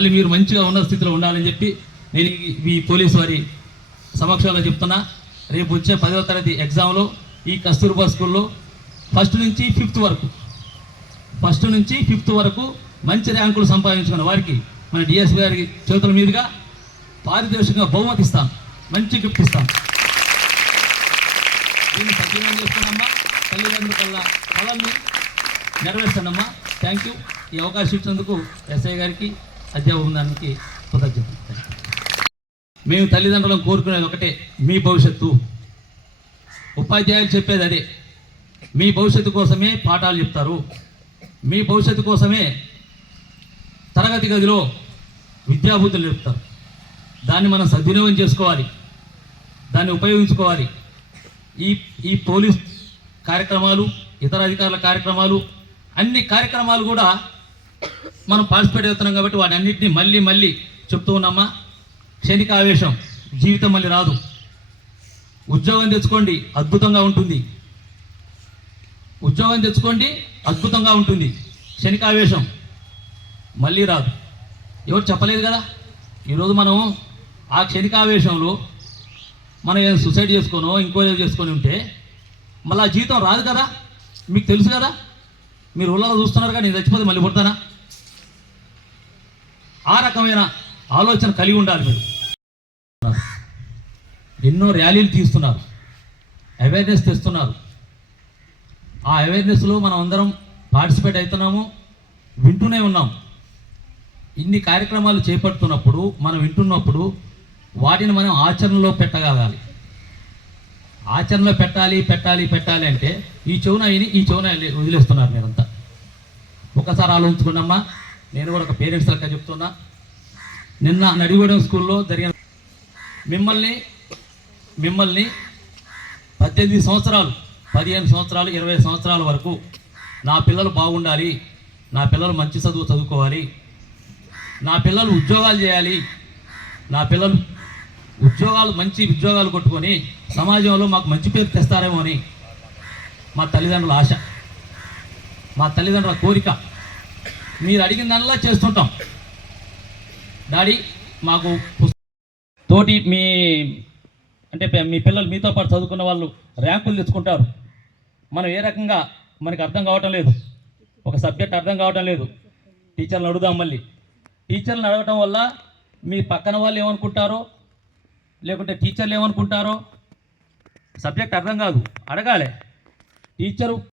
మళ్ళీ మీరు మంచిగా ఉన్న స్థితిలో ఉండాలని చెప్పి నేను ఈ- పోలీసు వారి సమక్షంలో చెప్తున్నా. రేపు వచ్చే పదవ తరగతి ఎగ్జామ్లో ఈ కస్తూర్బా స్కూల్లో ఫస్ట్ నుంచి ఫిఫ్త్ వరకు ఫస్ట్ నుంచి ఫిఫ్త్ వరకు మంచి ర్యాంకులు సంపాదించుకున్న వారికి మన డిఎస్పీ గారి చేతుల మీదుగా పారితోషికంగా బహుమతి ఇస్తాం. మంచి గిఫ్ట్ ఇస్తాం. దీన్ని సద్వినియోగం చేసుకున్నామ్మా తల్లిదండ్రుల కల్లా కళల్ని నెరవేర్చానమ్మా థ్యాంక్ యూ ఈ అవకాశం ఇచ్చినందుకు ఎస్ఐ గారికి అధ్యాపక కృతజ్ఞత. మేము తల్లిదండ్రులను కోరుకునేది ఒకటే మీ భవిష్యత్తు. ఉపాధ్యాయులు చెప్పేది అదే. మీ భవిష్యత్తు కోసమే పాఠాలు చెప్తారు. మీ భవిష్యత్తు కోసమే తరగతి గదిలో విద్యాబుద్ధులు చెప్తారు. దాన్ని మనం సద్వినియోగం చేసుకోవాలి. దాన్ని ఉపయోగించుకోవాలి. ఈ ఈ పోలీస్ కార్యక్రమాలు ఇతర అధికారుల కార్యక్రమాలు అన్ని కార్యక్రమాలు కూడా మనం పార్టిసిపేట్ అవుతున్నాం కాబట్టి వాటి అన్నింటినీ మళ్ళీ మళ్ళీ చెప్తూ ఉన్నామా? క్షణిక ఆవేశం. జీవితం మళ్ళీ రాదు. ఉద్యోగం తెచ్చుకోండి అద్భుతంగా ఉంటుంది. ఉద్యోగం తెచ్చుకోండి అద్భుతంగా ఉంటుంది. శనికావేశం మళ్ళీ రాదు. ఎవరు చెప్పలేదు కదా? ఈరోజు మనం ఆ క్షణికావేశంలో మనం ఏం సూసైడ్ చేసుకోనో ఇంకో ఏదో చేసుకొని ఉంటే మళ్ళీ ఆ జీవితం రాదు కదా? మీకు తెలుసు కదా? మీరు ఊళ్ళలో చూస్తున్నారు కానీ నేను చచ్చిపోతే మళ్ళీ పుడతానా? ఆ రకమైన ఆలోచన కలిగి ఉండాలి మీరు. ఎన్నో ర్యాలీలు తీస్తున్నారు. అవేర్నెస్ తెస్తున్నారు. ఆ అవేర్నెస్లో మనం అందరం పార్టిసిపేట్ అవుతున్నాము వింటూనే ఉన్నాం. ఇన్ని కార్యక్రమాలు చేపడుతున్నప్పుడు మనం వింటున్నప్పుడు వాటిని మనం ఆచరణలో పెట్టగలగాలి. ఆచరణలో పెట్టాలి పెట్టాలి పెట్టాలి అంటే ఈ చెవున విని ఈ చెవున వదిలేస్తున్నారు మీరంతా. ఒకసారి ఆలోచించుకున్నమ్మా నేను కూడా ఒక పేరెంట్స్ లెక్క చెప్తున్నా. నిన్న నడిగూడెం స్కూల్లో జరిగిన మిమ్మల్ని మిమ్మల్ని పద్దెనిమిది సంవత్సరాలు పదిహేను సంవత్సరాలు ఇరవై సంవత్సరాల వరకు నా పిల్లలు బాగుండాలి నా పిల్లలు మంచి చదువు చదువుకోవాలి నా పిల్లలు ఉద్యోగాలు చేయాలి నా పిల్లలు ఉద్యోగాలు మంచి ఉద్యోగాలు కొట్టుకొని సమాజంలో మాకు మంచి పేరు తెస్తారేమో అని మా తల్లిదండ్రుల ఆశ మా తల్లిదండ్రుల కోరిక. మీరు అడిగిన దానిలా చేస్తుంటాం. డాడీ మాకు తోటి మీ అంటే మీ పిల్లలు మీతో పాటు చదువుకున్న వాళ్ళు ర్యాంకులు తెచ్చుకుంటారు. మనం ఏ రకంగా మనకి అర్థం కావటం లేదు. ఒక సబ్జెక్ట్ అర్థం కావటం లేదు. టీచర్లను అడుగుదాం మళ్ళీ. టీచర్లను అడగటం వల్ల మీ పక్కన వాళ్ళు ఏమనుకుంటారో లేకుంటే టీచర్లు ఏమనుకుంటారో సబ్జెక్ట్ అర్థం కాదు. అడగాలి. టీచరు